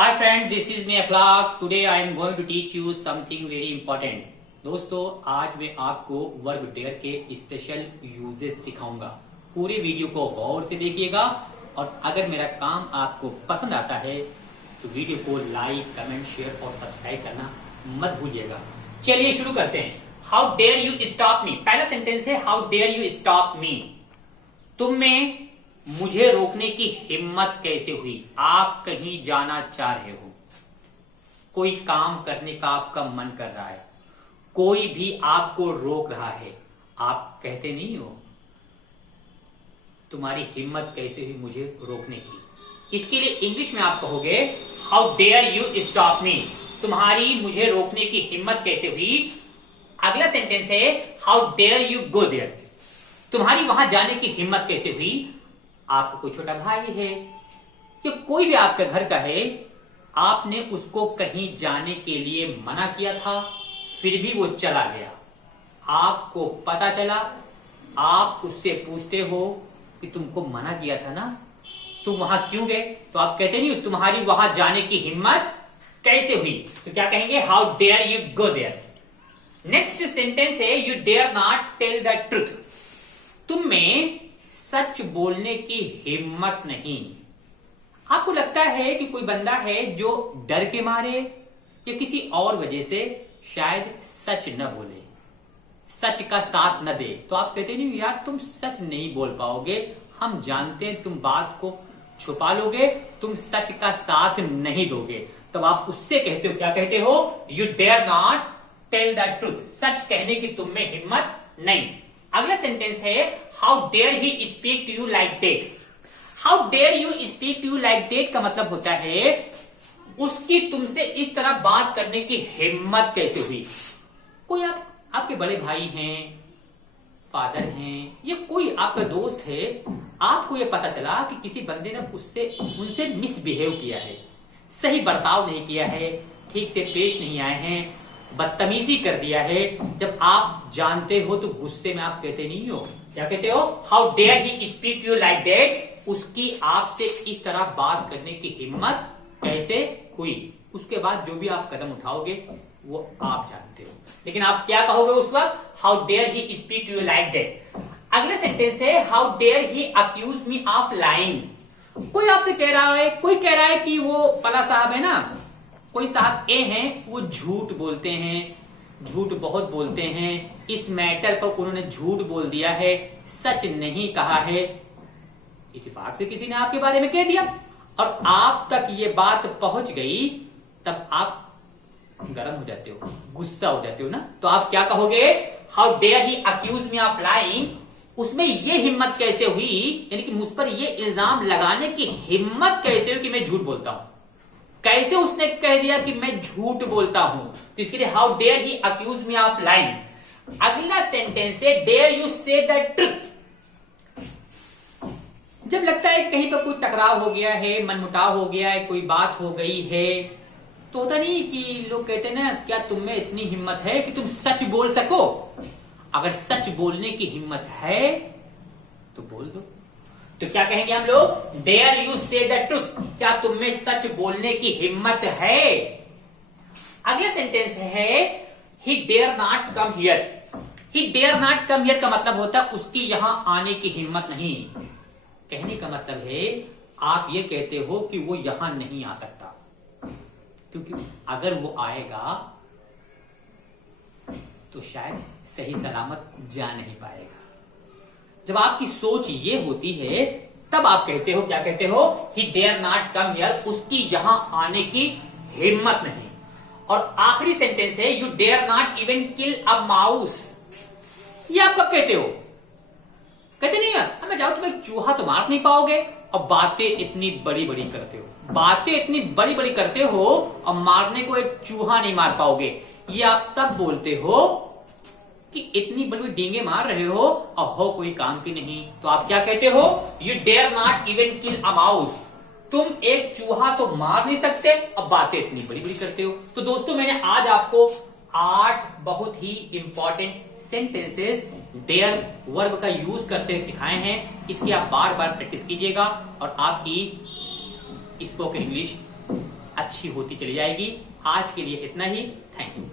Hi friends, this is me Akhlaq. Today I am going to teach you something very important. दोस्तों आज मैं आपको verb dare के special uses सिखाऊंगा। पूरे वीडियो को गौर से देखिएगा और अगर मेरा काम आपको पसंद आता है तो वीडियो को लाइक, कमेंट, शेयर और सब्सक्राइब करना मत भूलिएगा। चलिए शुरू करते हैं। How dare you stop me. पहला सेंटेंस है how dare you stop me. तुम में मुझे रोकने की हिम्मत कैसे हुई। आप कहीं जाना चाह रहे हो, कोई काम करने का आपका मन कर रहा है, कोई भी आपको रोक रहा है, आप कहते नहीं हो तुम्हारी हिम्मत कैसे हुई मुझे रोकने की। इसके लिए इंग्लिश में आप कहोगे how dare you stop me. तुम्हारी मुझे रोकने की हिम्मत कैसे हुई। अगला सेंटेंस है how dare you go there. तुम्हारी वहां जाने की हिम्मत कैसे हुई। आपका कोई छोटा भाई है या कोई भी आपके घर का है, आपने उसको कहीं जाने के लिए मना किया था, फिर भी वो चला गया। आपको पता चला, आप उससे पूछते हो कि तुमको मना किया था ना, तुम वहां क्यों गए। तो आप कहते नहीं हो तुम्हारी वहां जाने की हिम्मत कैसे हुई। तो क्या कहेंगे how dare you go there. Next sentence है you dare not tell the truth. तुम में सच बोलने की हिम्मत नहीं। आपको लगता है कि कोई बंदा है जो डर के मारे या किसी और वजह से शायद सच न बोले, सच का साथ न दे, तो आप कहते नहीं यार तुम सच नहीं बोल पाओगे, हम जानते हैं तुम बात को छुपा लोगे, तुम सच का साथ नहीं दोगे। तब आप उससे कहते हो, क्या कहते हो, you dare not tell the truth. सच कहने की तुम में हिम्मत नहीं। अगला सेंटेंस है how dare he speak to you like that. How dare you speak to you like that का मतलब होता है उसकी तुमसे इस तरह बात करने की हिम्मत कैसे हुई। कोई आपके बड़े भाई हैं, फादर हैं, या कोई आपका दोस्त है, आपको यह पता चला कि किसी बंदे ने उनसे मिसबिहेव किया है, सही बर्ताव नहीं किया है, ठीक से पेश नहीं आए हैं, बदतमीजी कर दिया है। जब आप जानते हो तो गुस्से में आप कहते नहीं हो, क्या कहते हो, how dare he speak you like that. उसकी आपसे इस तरह बात करने की हिम्मत कैसे हुई। उसके बाद जो भी आप कदम उठाओगे वो आप जानते हो, लेकिन आप क्या कहोगे उस वक्त, how dare he speak you like that. अगला सेंटेंस है how dare he accuse me of lying. कोई आपसे कह रहा है, कोई कह रहा है कि वो फला साहब है ना, कोई साहब ए हैं, वो झूठ बोलते हैं, झूठ बहुत बोलते हैं, इस मैटर पर उन्होंने झूठ बोल दिया है, सच नहीं कहा है। इत्तेफाक से किसी ने आपके बारे में कह दिया और आप तक ये बात पहुंच गई, तब आप गर्म हो जाते हो, गुस्सा हो जाते हो ना। तो आप क्या कहोगे, how dare he accuse me of lying. उसमें ये हिम्मत कैसे हुई, यानी कि मुझ पर ये इल्जाम लगाने की हिम्मत कैसे हुई कि मैं झूठ बोलता हूं। कैसे उसने कह दिया कि मैं झूठ बोलता हूं। तो इसके लिए how dare he accuse me of lying. अगला सेंटेंस है dare you say the truth. जब लगता है कहीं पर कोई टकराव हो गया है, मनमुटाव हो गया है, कोई बात हो गई है, तो होता नहीं कि लोग कहते हैं ना, क्या तुम में इतनी हिम्मत है कि तुम सच बोल सको। अगर सच बोलने की हिम्मत है तो बोल दो। तो क्या कहेंगे हम लोग, dare you say the truth. क्या तुम में सच बोलने की हिम्मत है। अगला सेंटेंस है he dare not come here. He dare not come here का मतलब होता है उसकी यहां आने की हिम्मत नहीं। कहने का मतलब है आप ये कहते हो कि वो यहां नहीं आ सकता, क्योंकि अगर वो आएगा तो शायद सही सलामत जा नहीं पाएगा। जब आपकी सोच ये होती है तब आप कहते हो, क्या कहते हो, he dare not come here, उसकी यहां आने की हिम्मत नहीं। और आखिरी सेंटेंस है you dare not even kill a mouse. ये आप कब कहते हो, कहते नहीं यार अगर जाओ तुम एक चूहा तो मार नहीं पाओगे, और बातें इतनी बड़ी बड़ी करते हो, बातें इतनी बड़ी बड़ी करते हो और मारने को एक चूहा नहीं मार पाओगे। ये आप तब बोलते हो कि इतनी बड़ी बड़ी डींगे मार रहे हो और हो कोई काम की नहीं। तो आप क्या कहते हो, you dare not even kill a mouse. तुम एक चूहा तो मार नहीं सकते और बातें इतनी बड़ी बड़ी करते हो। तो दोस्तों मैंने आज आपको 8 बहुत ही इंपॉर्टेंट सेंटेंसेस डेयर वर्ब का यूज करते हुए सिखाए हैं। इसकी आप बार बार प्रैक्टिस कीजिएगा और आपकी स्पोकन इंग्लिश अच्छी अच्छी होती चली जाएगी। आज के लिए इतना ही। Thank you.